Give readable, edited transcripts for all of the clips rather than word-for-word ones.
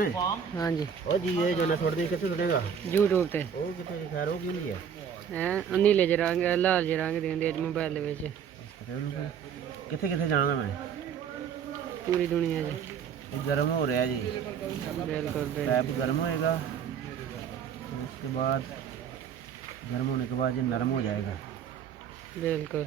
ने हाँ जी ओ जी ये जो ना थोड़ी देर किथे सुनेगा यूट्यूब ते ओ किथे खैर हो क्यों नहीं है नीले च रंग लाल च रंग देंगे मोबाइल विच किथे किथे जाना मैं पूरी दुनिया च ये गर्म हो रहा है जी बिल्कुल पैप गर्म होएगा उसके बाद गर्म होने के बाद ये नरम हो जाएगा बिल्कुल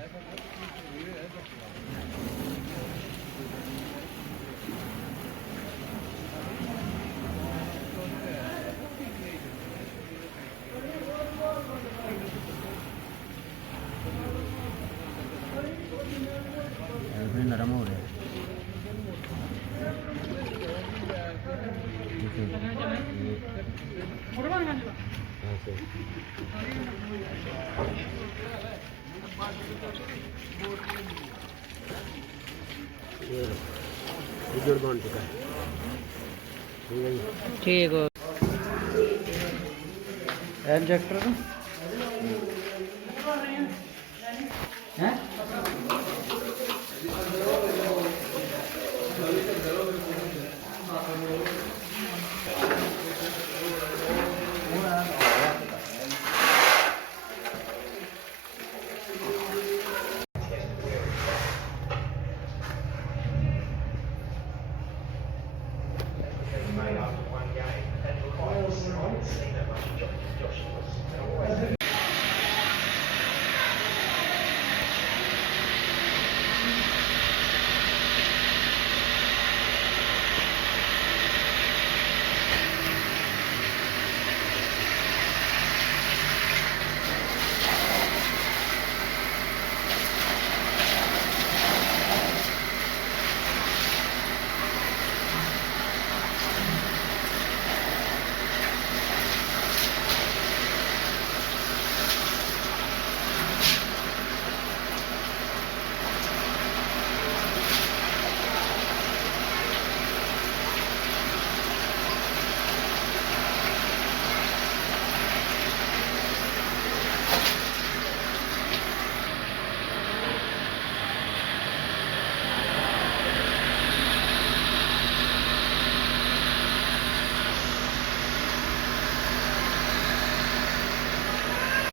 नरम हो रहा है ये बन चुका है ठीक हो इंजेक्टर